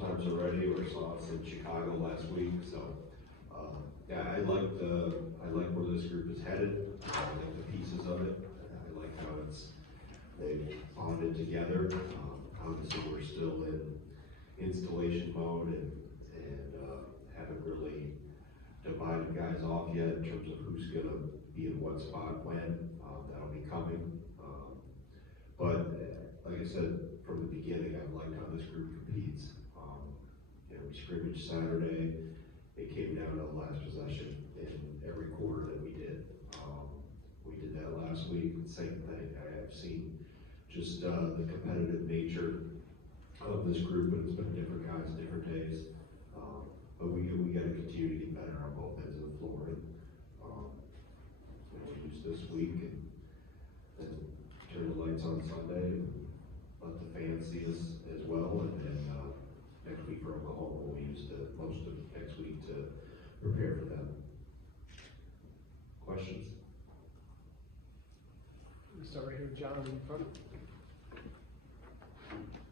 times already, or saw us in Chicago last week. So yeah, I like where this group is headed. I like the pieces of it. I like how they've bonded together. Obviously, we're still in installation mode and haven't really divided guys off yet in terms of who's going to be in what spot when. That'll be coming. But like I said from the beginning, I like how this group competes. We scrimmaged Saturday. It came down to the last possession in every quarter that we did. We did that last week. Same thing. I have seen just the competitive nature of this group, and it's been different guys, different days. But we got to continue to get better on both ends of the floor. And we'll use this week and then turn the lights on Sunday and let the fans see us as well. And then next week for Oklahoma, we'll use most of next week to prepare for them. Questions? We'll start right here with John in front.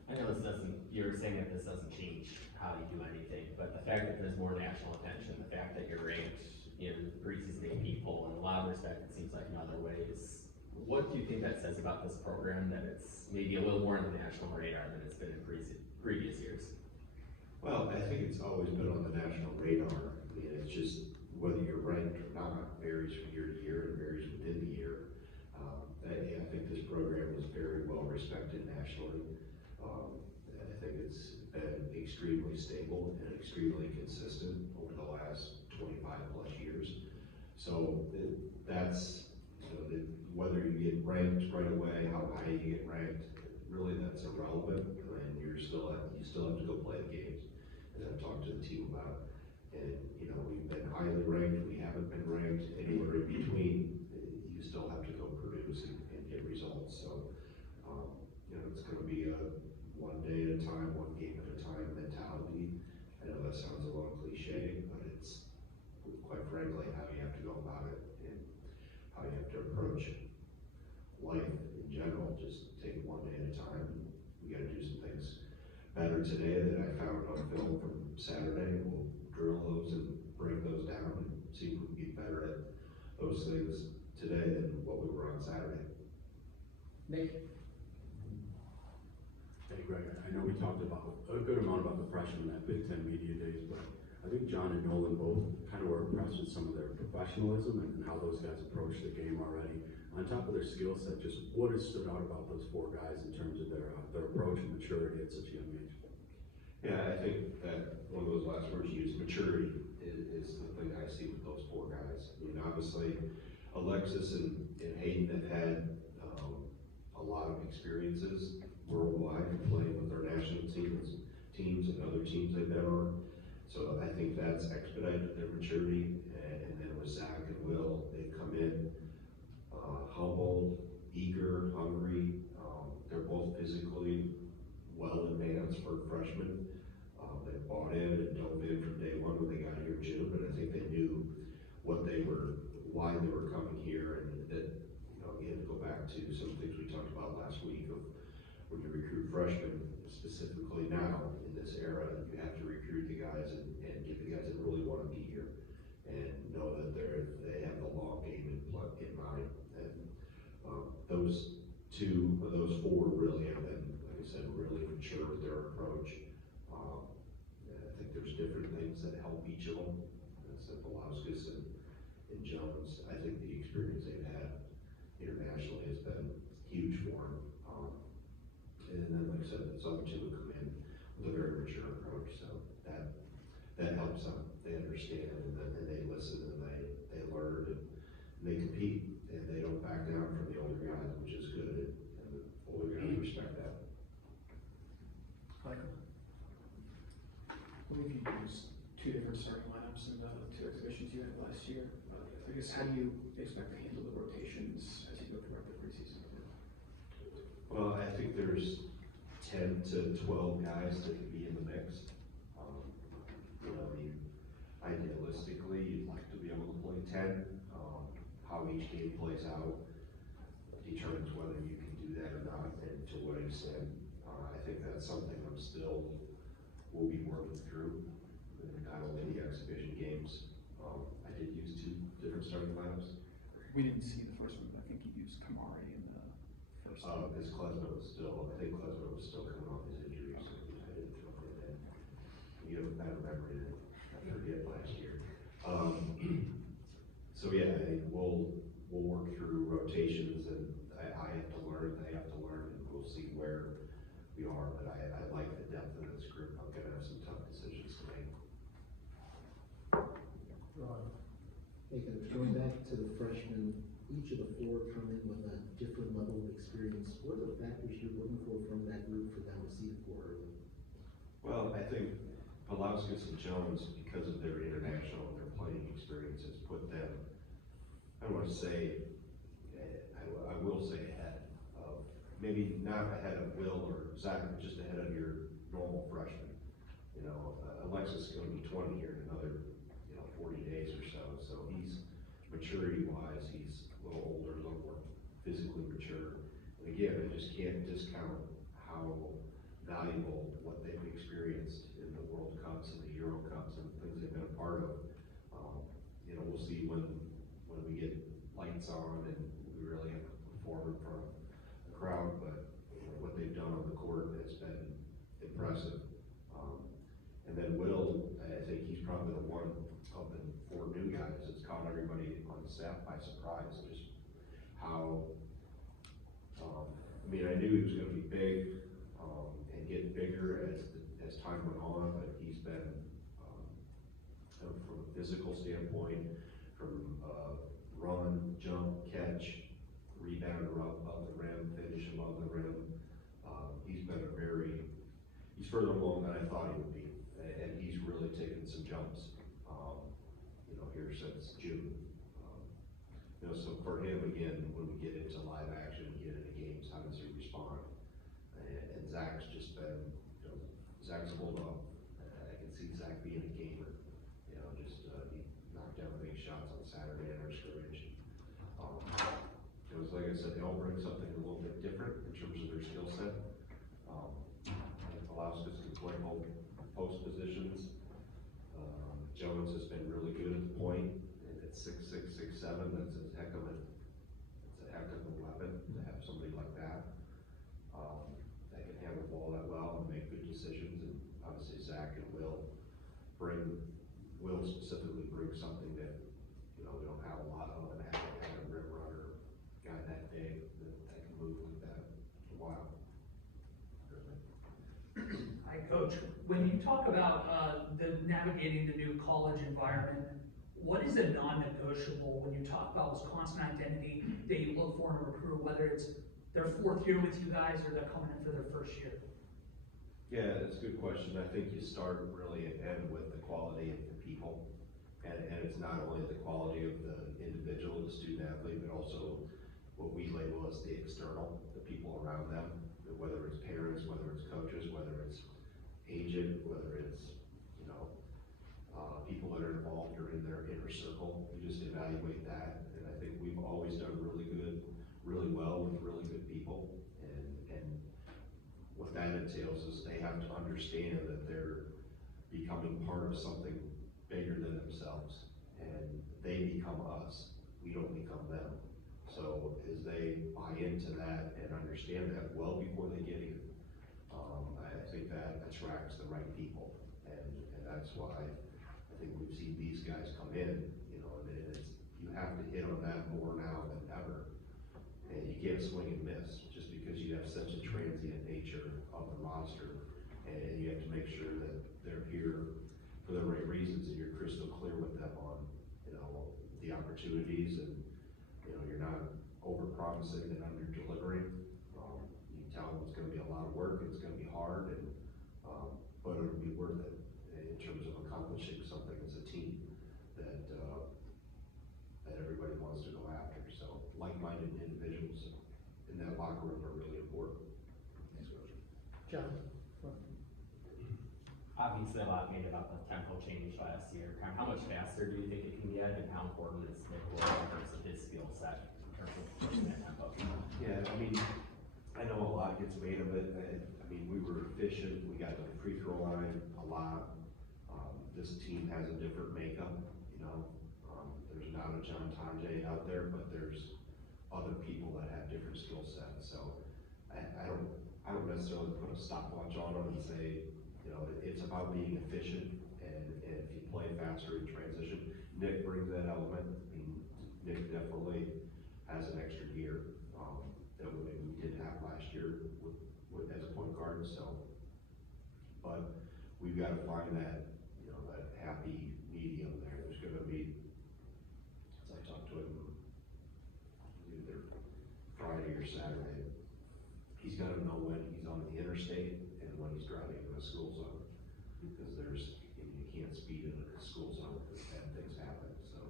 I know this doesn't, you're saying that this doesn't change how you do anything, but the fact that there's more national attention, the fact that you're ranked in preseason AP poll, in a lot of respect, it seems like in other ways, what do you think that says about this program, that it's maybe a little more on the national radar than it's been in previous years? Well, I think it's always been on the national radar. I mean, it's just whether you're ranked or not varies from year to year and varies within the year. I think this program is very well respected nationally. I think it's been extremely stable and extremely consistent over the last 25 plus years. So that's, whether you get ranked right away, how high you get ranked, really that's irrelevant. And you still have to go play the games, as I've talked to the team about. And we've been highly ranked, we haven't been ranked, anywhere in between. You still have to go produce and get results. So it's going to be a one day at a time, one game at a time mentality. I know that sounds a little cliche, but it's quite frankly how you have to go about it and how you have to approach life in general. Just take one day at a time. We got to do some things better today that I found on film from Saturday. We'll drill those and break those down and see if we can get better at those things today than what we were on Saturday. Nick. Hey Greg, I know we talked about a good amount about the freshmen at Big Ten Media Days, but I think John and Nolan both kind of were impressed with some of their professionalism and how those guys approach the game already. On top of their skill set, just what has stood out about those four guys in terms of their approach and maturity at such a young age? Yeah, I think that one of those last words you used, maturity, is the thing I see with those four guys. I mean, obviously, Alexis and Hayden have had a lot of experiences worldwide playing with their national teams and other teams they've been on. So I think that's expedited their maturity. And then with Zach and Will, they've come in humbled, eager, hungry. They're both physically well advanced for freshmen. They bought in and dove in from day one when they got here in June, but I think they knew why they were coming here, and that, again, to go back to some things we talked about last week of when you recruit freshmen, specifically now in this era, you have to recruit the guys and get the guys that really want to be here and know that they have the long game in mind. And those two of those four really have been, like I said, really mature with their approach. I think there's different things that help each of them. Polauskas and Jones, I think the experience they've had internationally has been huge for them. And then, like I said, those other two have come in with a very mature approach, so that helps them. They understand and they listen and they learn and they compete and they don't back down from the older guys, which is good. And the older guys respect that. Michael. I believe you used two different starting lineups in the two exhibitions you had last year. I guess how do you expect to handle the rotations as you go throughout the preseason? Well, I think there's 10 to 12 guys that can be in the mix. Idealistically, you'd like to be able to play 10. How each game plays out determines whether you can do that or not, and to what extent. I think that's something I'm still we'll be working through. And not only the exhibition games, I did use 2 different starting lineups. We didn't see the first one, but I think you used Kamari in the first one. Because Klesman was still, I think Klesman was still coming off his injury, so I didn't throw him in. You have a better memory than I forget last year. So yeah, I think we'll work through rotations, and I have to learn, they have to learn, and we'll see where we are, but I like the depth of this group. I'm gonna have some tough decisions to make. Ron. Hey, Coach, going back to the freshmen, each of the 4 come in with a different level of experience. What are the factors you're looking for from that group for them to see the floor early? Well, I think Palauskas and Jones, because of their international and their playing experiences, put them, I don't want to say, I will say ahead of, maybe not ahead of Will or Zach, but just ahead of your normal freshman. You know, Alexis is going to be 20 here in another, 40 days or so. So he's maturity-wise, he's a little older, a little more physically mature. And again, I just can't discount how valuable what they've experienced in the World Cups and the Euro Cups and things they've been a part of. We'll see when we get lights on and we really have to perform in front of the crowd, but what they've done on the court has been impressive. And then Will, I think he's probably the one of the 4 new guys that's caught everybody on the staff by surprise, just how, I knew he was gonna be big, and get bigger as time went on, but he's been, from a physical standpoint, from, run, jump, catch, rebound above the rim, finish above the rim, he's further along than I thought he would be, and he's really taken some jumps, here since June. So for him, again, when we get into live action, get into games, how does he respond? And Zach's just been, Zach's a bulldog. I can see Zach being a gamer, he knocked down big shots on Saturday in our scrimmage. It was like I said, they all bring something a little bit different in terms of their skill set. Palauskas can play both post positions. Jones has been really good at the point, and at 6'6", 6'7", that's a heck of a weapon to have somebody like that. That can handle the ball that well and make good decisions, and obviously Zach and Will specifically bring something that, we don't have a lot of, and have a rim runner, guy that big, that can move like that. Wow. Hi, Coach. When you talk about navigating the new college environment, what is a non-negotiable when you talk about Wisconsin identity that you look for in a recruit, whether it's their 4th year with you guys or they're coming in for their 1st year? Yeah, that's a good question. I think you start really and end with the quality of the people. And it's not only the quality of the individual, the student athlete, but also what we label as the external, the people around them, whether it's parents, whether it's coaches, whether it's agent, whether it's, people that are involved or in their inner circle. You just evaluate that, and I think we've always done really well with really good people, and what that entails is they have to understand that they're becoming part of something bigger than themselves, and they become us, we don't become them. So as they buy into that and understand that well before they get here, I think that attracts the right people, and that's why I think we've seen these guys come in, and you have to hit on that more now than ever, and you can't swing and miss just because you have such a transient nature of the roster, and you have to make sure that they're here for the right reasons, and you're crystal clear with them on, the opportunities, and you're not over-promising and under-delivering. You tell them it's going to be a lot of work, it's going to be hard, and but it'll be worth it in terms of accomplishing something as a team that everybody wants to go after. So like-minded individuals in that locker room are really important. Thanks, Coach. John. Obviously, a lot made about the tempo change last year. How much faster do you think it can get, and how important is Nick Will in terms of his skill set, in terms of pushing that tempo? Yeah, I know a lot gets made of it, I mean, we were efficient, we got to the free throw line a lot. This team has a different makeup, you know, there's not a John Tonje out there, but there's other people that have different skill sets, so I don't necessarily put a stopwatch on them and say, you know, it's about being efficient, and if you play faster in transition, Nick brings that element. I mean, Nick definitely has an extra gear, that we maybe we didn't have last year with as a point guard, so. But we've got to find that, you know, that happy medium there. There's gonna be, as I talked to him either Friday or Saturday, he's gotta know when he's on the interstate and when he's driving in a school zone, because you can't speed in a school zone because bad things happen, so.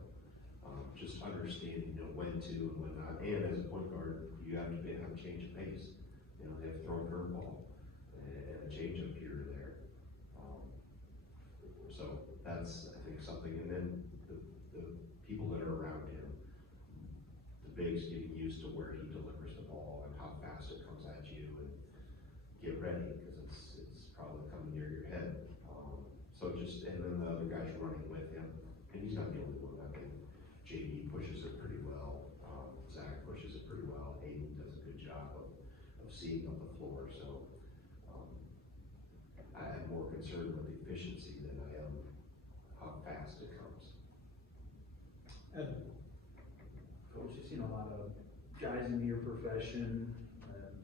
Just understanding, you know, when to and when not, and as a point guard, you have to have a change of pace. You know, they have to throw a curveball and a change up here or there. So that's, I think, something, and then the people that are around him, the bigs getting used to where he delivers the ball and how fast it comes at you, and get ready, because it's probably coming near your head. So just, and then the other guys running with him, and he's not the only one. I think JD pushes it pretty well, Zach pushes it pretty well, Aiden does a good job of seeing up the floor, so I'm more concerned with the efficiency than I am how fast it comes. Evan, Coach, you've seen a lot of guys in your profession,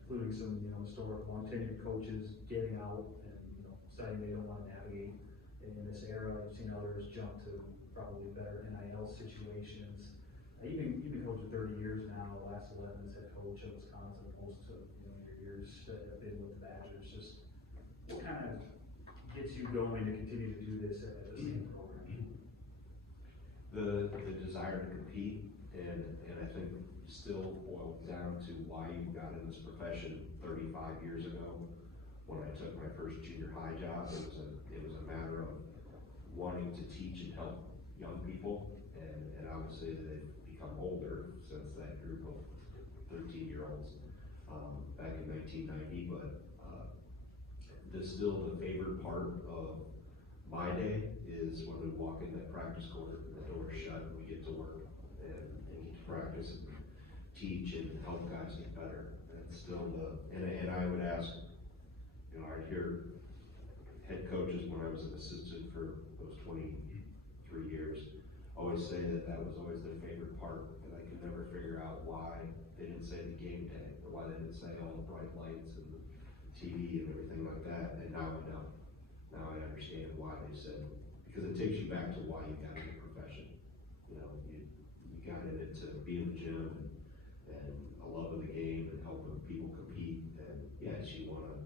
including some, you know, historic long tenured coaches getting out and, you know, deciding they don't want to navigate in this era. I've seen others jump to probably better NIL situations. You've been coaching 30 years now, the last 11 as head coach at Wisconsin, most of, you know, your years that have been with the Badgers. Just what kind of gets you going to continue to do this at the same program? The desire to compete, and I think still boils down to why you got in this profession 35 years ago. When I took my first junior high job, it was a matter of wanting to teach and help young people, and obviously they've become older since that group of 13-year-olds back in 1990, but still the favorite part of my day is when we walk in that practice court and the door's shut and we get to work and get to practice and teach and help guys get better. That's still and I would ask, you know, I'd hear head coaches when I was an assistant for those 23 years always say that was always their favorite part, and I could never figure out why they didn't say the game day, or why they didn't say all the bright lights and the TV and everything like that, and now I know. Now I understand why they said, because it takes you back to why you got in the profession. You know, you got in it to be in the gym and a love of the game and helping people compete, and yes, you wanna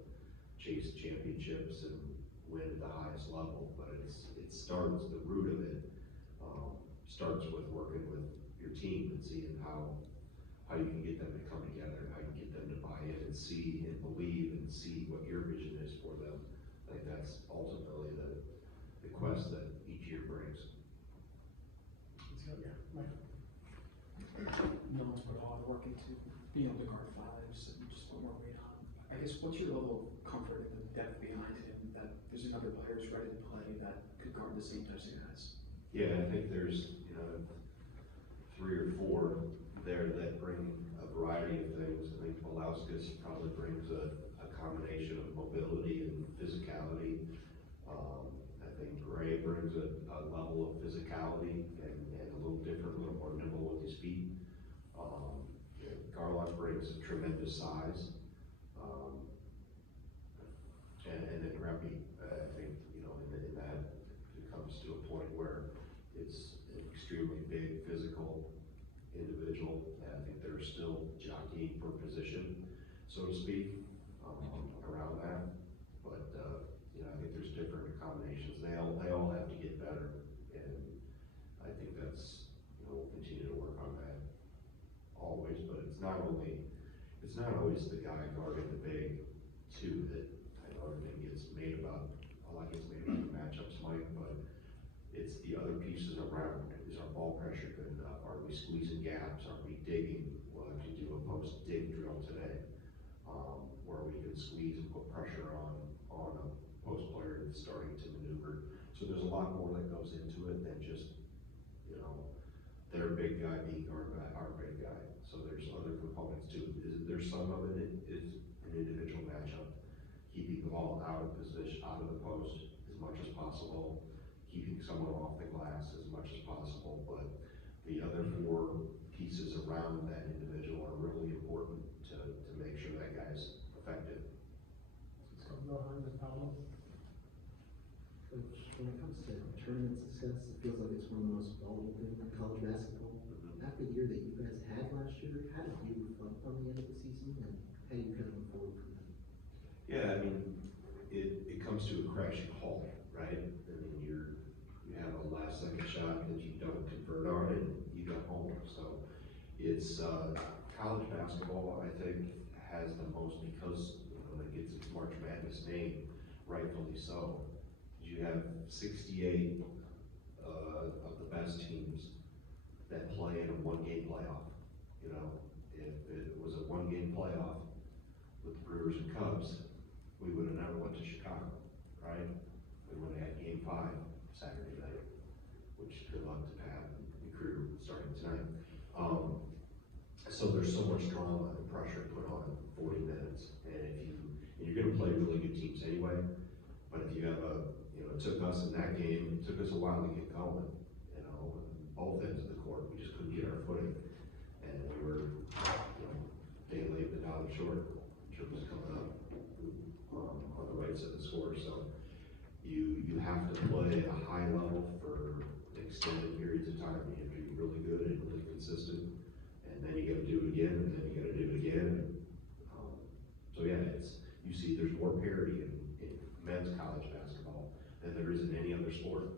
chase championships and win at the highest level, but it starts, the root of it starts with working with your team and seeing how you can get them to come together, how you can get them to buy in and see and believe and see what your vision is for them. I think that's ultimately the quest that each year brings. let's go, yeah, Mike. No one's put a lot of work into being able to guard fives and just put more weight on. I guess, what's your level of comfort in the depth behind him, that there's another player who's ready to play that could guard the same types of guys? Yeah, I think there's, 3 or 4 there that bring a variety of things. I think Pulauskas probably brings a combination of mobility and physicality. I think Gray brings a level of physicality and a little different, a little more nimble with his feet. Garlock brings tremendous size. And then Greppy, I think, in that it comes to a point where it's an extremely big physical individual, and I think they're still jockeying for position, so to speak, around that. But I think there's different combinations. They all have to get better, and I think that's, we'll continue to work on that always. But it's not always the guy guarding the big two that I know everything gets made about. A lot gets made about the matchups, Mike, but it's the other pieces around. Is our ball pressure good enough? Are we squeezing gaps? Are we digging? We'll actually do a post dig drill today. where we can squeeze and put pressure on a post player that's starting to maneuver. So there's a lot more that goes into it than just, you know, their big guy being our big guy. So there's other components too. There's some of it is an individual matchup, keeping the ball out of position, out of the post as much as possible, keeping someone off the glass as much as possible. But the other four pieces around that individual are really important to make sure that guy's effective. So go on with Pablo. Coach, when it comes to tournament success, it feels like it's one of the most valuable things in college basketball. After the year that you guys had last year, how did you reflect on the end of the season and how do you kind of move forward from that? Yeah, I mean, it comes to a crashing halt, right? I mean, you have a last second shot that you don't convert on and you got home. So it's, college basketball, I think, has the most, because, you know, it gets its March Madness name, rightfully so. You have 68 of the best teams that play in a one-game playoff. You know, if it was a one-game playoff with the Brewers and Cubs, we would have never went to Chicago, right? We would have had Game 5 Saturday night, which good luck to Pat and the crew starting tonight. So there's so much drama and pressure put on 40 minutes, and you're going to play really good teams anyway. But if you have it took us in that game, it took us a while to get going, you know, both ends of the court, we just couldn't get our footing. And we were, day late but dollar short in terms of coming up on the right side of the score. So you have to play a high level for extended periods of time. You have to be really good and really consistent. And then you gotta do it again, and then you gotta do it again. So yeah, you see there's more parity in men's college basketball than there is in any other sport.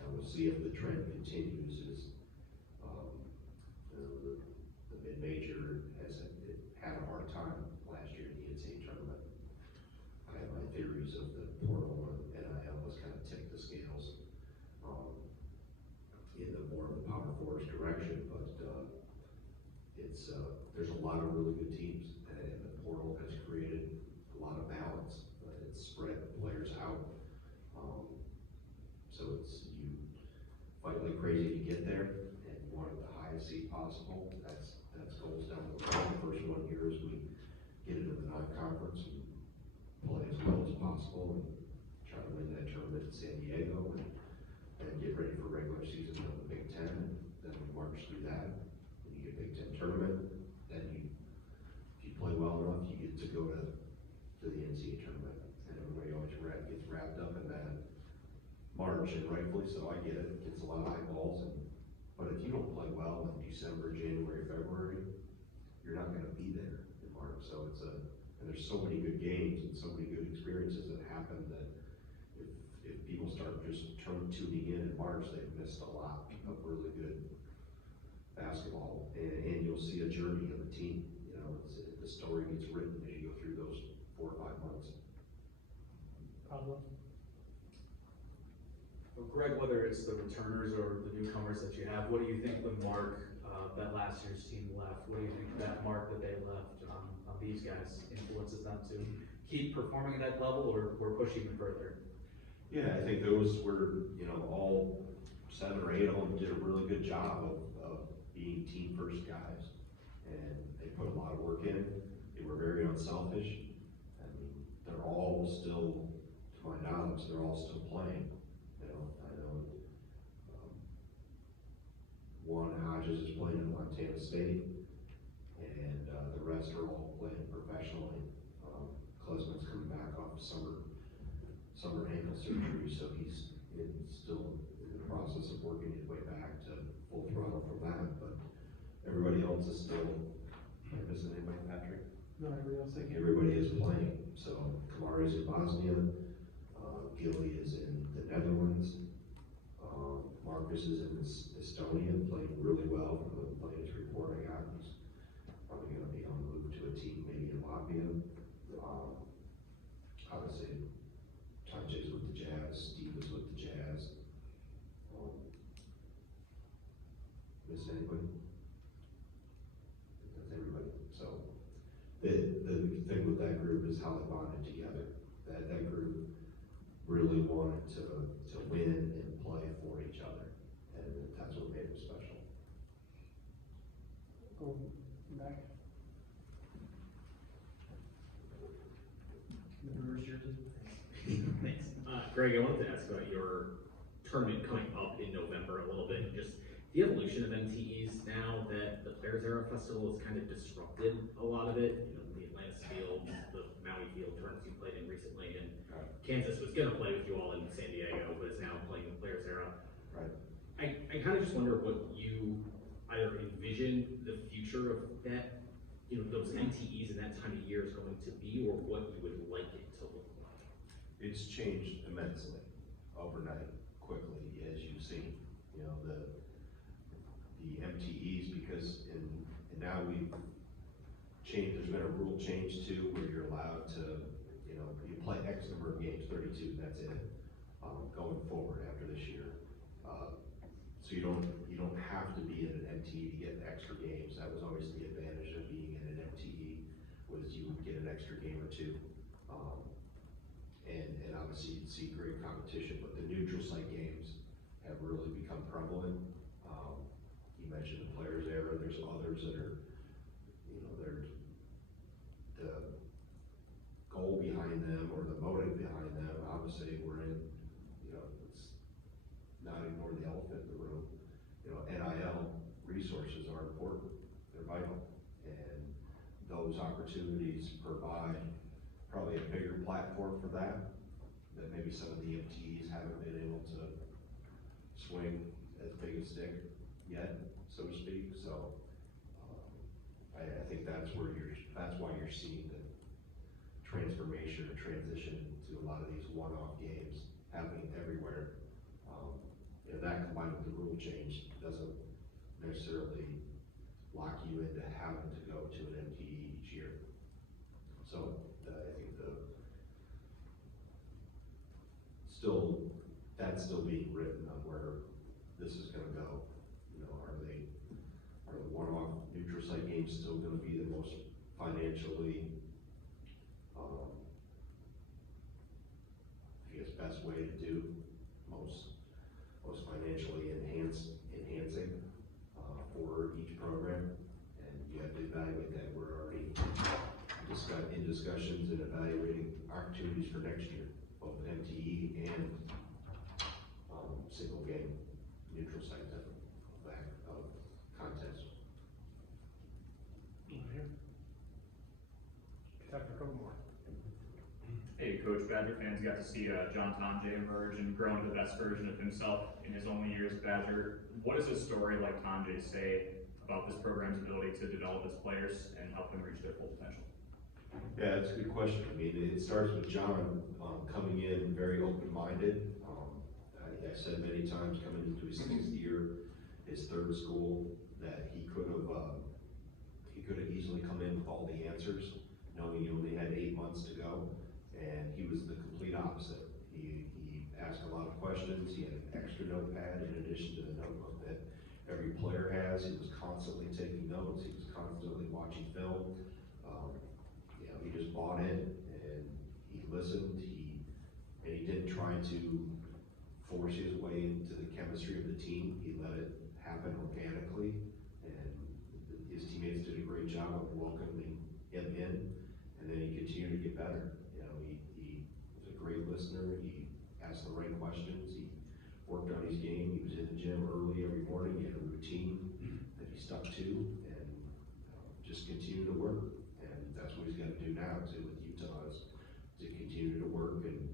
And we'll see if the trend continues. The mid-major had a hard time last year in the NCAA tournament. I have my theories of the portal and NIL was kind of tipped the scales in the more of the power force direction, but there's a lot of really good teams, and the portal has created a lot of balance. It's spread players out. So you fight like crazy to get there, and you want the highest seed possible. That's goals down the road. The first one here is we get into the non-conference and play as well as possible, and try to win that tournament in San Diego, and get ready for regular season of the Big Ten. And then we march through that. When you get Big Ten tournament, then if you play well enough, you get to go to the NCAA tournament. And everybody always gets wrapped up in that March, and rightfully so. I get it. It's a lot of eyeballs, but if you don't play well in December, January, February, you're not going to be there in March. So and there's so many good games and so many good experiences that happen that if people start just tuning in March, they've missed a lot of really good basketball, and you'll see a journey of a team. You know, the story gets written as you go through those 4 or 5 months. Pablo. Well, Greg, whether it's the returners or the newcomers that you have, what do you think the mark that last year's team left? What do you think that mark that they left on these guys influences them to keep performing at that level or push even further? Yeah, I think those were, all 7 or 8 of them did a really good job of being team first guys. And they put a lot of work in. They were very unselfish. I mean, they're all still, to my knowledge, they're all still playing. I know one Hodges is playing at Montana State, and the rest are all playing professionally. Klesman's coming back off summer ankle surgery, so he's still in the process of working his way back to full throttle from that. But everybody else is still. Am I missing anybody, Patrick? No, everybody else. I think everybody is playing. So Kamari's in Bosnia, Gilly is in the Netherlands, Marcus is in Estonia, playing really well from the latest report I got. He's probably going to be on the move to a team maybe in Latvia. Obviously, Tajay's with the Jazz, Steve is with the Jazz. Miss anybody? I think that's everybody. So the is how they bonded together. That group really wanted to win and play for each other, and that's what made it special. Go back. The Brewers jersey. Thanks. Greg, I wanted to ask about your tournament coming up in November a little bit, just the evolution of MTEs now that the Players Era Festival has kind of disrupted a lot of it. You know, the Atlantis Field, the Maui Field tournaments you played in recently, and Kansas was gonna play with you all in San Diego, but is now playing the Players Era. Right. I kind of just wonder what you either envision the future of that, you know, those MTEs in that time of year is going to be, or what you would like it to look like. It's changed immensely overnight, quickly, as you've seen. You know, the MTEs, because now we've changed, there's been a rule change too, where you're allowed to, you know, you play X number of games, 32, that's it, going forward after this year. So you don't have to be in an MTE to get extra games. That was always the advantage of being in an MTE, was you would get an extra game or two. And obviously you'd see great competition, but the neutral site games have really become prevalent. You mentioned the Players Era, there's others that are, you know, they're the goal behind them or the motive behind them. Obviously we're in, you know, it's not ignore the elephant in the room. You know, NIL resources are important, they're vital. And those opportunities provide probably a bigger platform for that maybe some of the MTEs haven't been able to swing as big a stick yet, so to speak. So I think that's why you're seeing the transformation or transition to a lot of these one-off games happening everywhere. And that combined with the rule change doesn't necessarily lock you into having to go to an MTE each year. So I think that's still being written on where this is going to go. You know, are the one-off neutral site games still going to be the most financially, I guess, best way to do, most financially enhancing for each program? And you have to evaluate that. We're already in discussions and evaluating opportunities for next year, both MTE and single game neutral site of contest. Over here. Time for a couple more. Hey, Coach, Badger fans got to see John Tonje emerge and grow into the best version of himself in his only year as Badger. What does a story like Tonje say about this program's ability to develop its players and help them reach their full potential? Yeah, that's a good question. I mean, it starts with John coming in very open-minded. I said many times coming into his 6th year, his 3rd school, that he could have easily come in with all the answers, knowing he only had 8 months to go, and he was the complete opposite. He asked a lot of questions. He had an extra notepad in addition to the notebook that every player has. He was constantly taking notes. He was constantly watching film. You know, he just bought in and he listened. He didn't try to force his way into the chemistry of the team. He let it happen organically, and his teammates did a great job of welcoming him in, and then he continued to get better. You know, he was a great listener. He asked the right questions. He worked on his game. He was in the gym early every morning. He had a routine that he stuck to, and just continued to work. And that's what he's got to do now too with Utah, is to continue to work and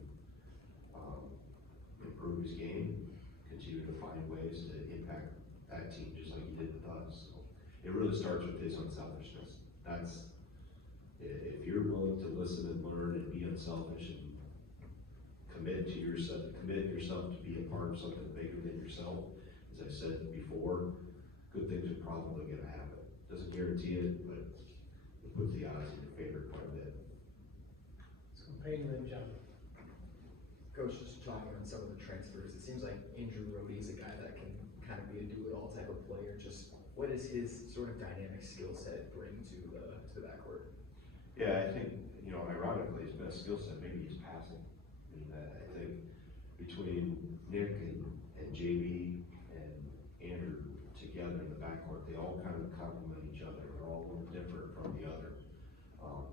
improve his game, continue to find ways to impact that team just like he did with us. So it really starts with his unselfishness. That's, if you're willing to listen and learn and be unselfish and commit yourself to be a part of something bigger than yourself, as I said before, good things are probably going to happen. Doesn't guarantee it, but it puts the odds in your favor quite a bit. Let's go Peyton and John. Coach, just talking on some of the transfers, it seems like Andrew Rohde is a guy that can kind of be a do-it-all type of player. Just what does his sort of dynamic skill set bring to the backcourt? Yeah, I think, you know, ironically, best skill set maybe is passing. I mean, I think between Nick and JB and Andrew together in the backcourt, they all kind of complement each other. They're all a little different from the other.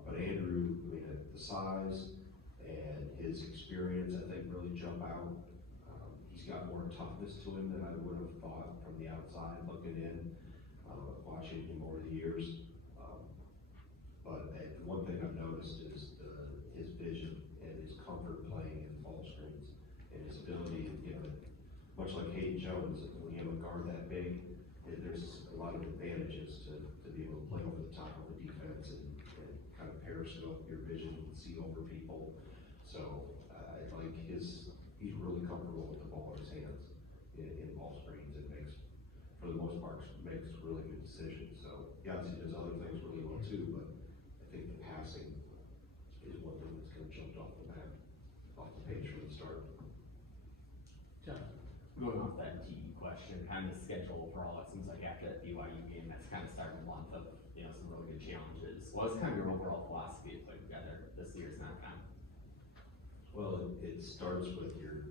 But Andrew, I mean, the size and his experience, I think, really jump out. He's got more toughness to him than I would have thought from the outside looking in, watching him over the years. But one thing I've noticed is his vision and his comfort playing in ball screens and his ability, you know, much like Hayden Jones, when you have a guard that big, there's a lot of advantages to be able to play over the top of the defense and kind of periscope your vision and see over people. So I like he's really comfortable with the ball in his hands in ball screens and makes, for the most part, makes really good decisions. So he obviously does other things really well too, but I think the passing is one thing that's kind of jumped off the map, off the page from the start. John? Going off that TE question, kind of the schedule overall, it seems like after that BYU game, that's kind of starting a month of, you know, some really good challenges. What's kind of your overall philosophy of putting together this year's non-con? Well, it starts with your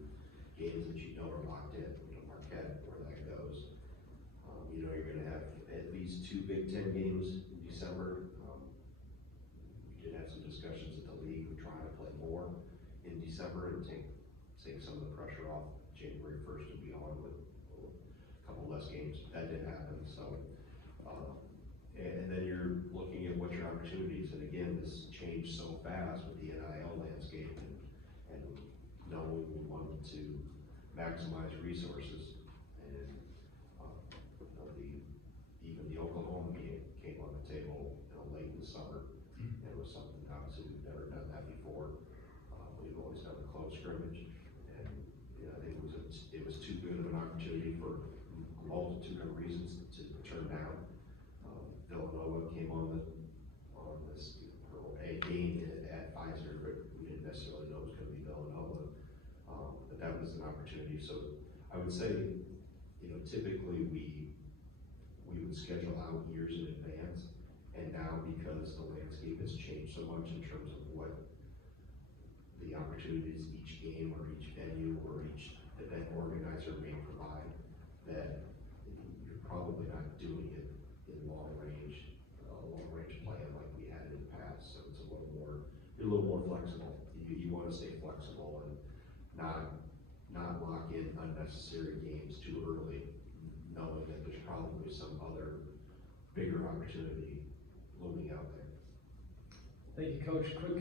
games that you know are locked in, you know, Marquette, where that goes. You know, you're gonna have at least 2 Big Ten games in December. We did have some discussions at the league, we're trying to play more in December and take some of the pressure off January 1st and beyond with a couple less games. That didn't happen, so. And then you're looking at what your opportunities, and again, this changed so fast with the NIL landscape and knowing we wanted to maximize resources. And, you know, even the Oklahoma game came on the table, you know, late in the summer. And it was something, obviously, we've never done that before. We've always done a close scrimmage. And, you know, I think it was too good of an opportunity for a multitude of reasons to turn down. Villanova came on this a game at Pfizer, but we didn't necessarily know it was going to be Villanova. But that was an opportunity. So I would say, you know, typically we would schedule out years in advance, and now because the landscape has changed so much in terms of what the opportunities each game or each venue or each event organizer may provide, that you're probably not doing it in long range plan like we had in the past. So it's you're a little more flexible. You want to stay flexible and not lock in unnecessary games too early, knowing that there's probably some other bigger opportunity looming out there. Thank you, Coach. Quick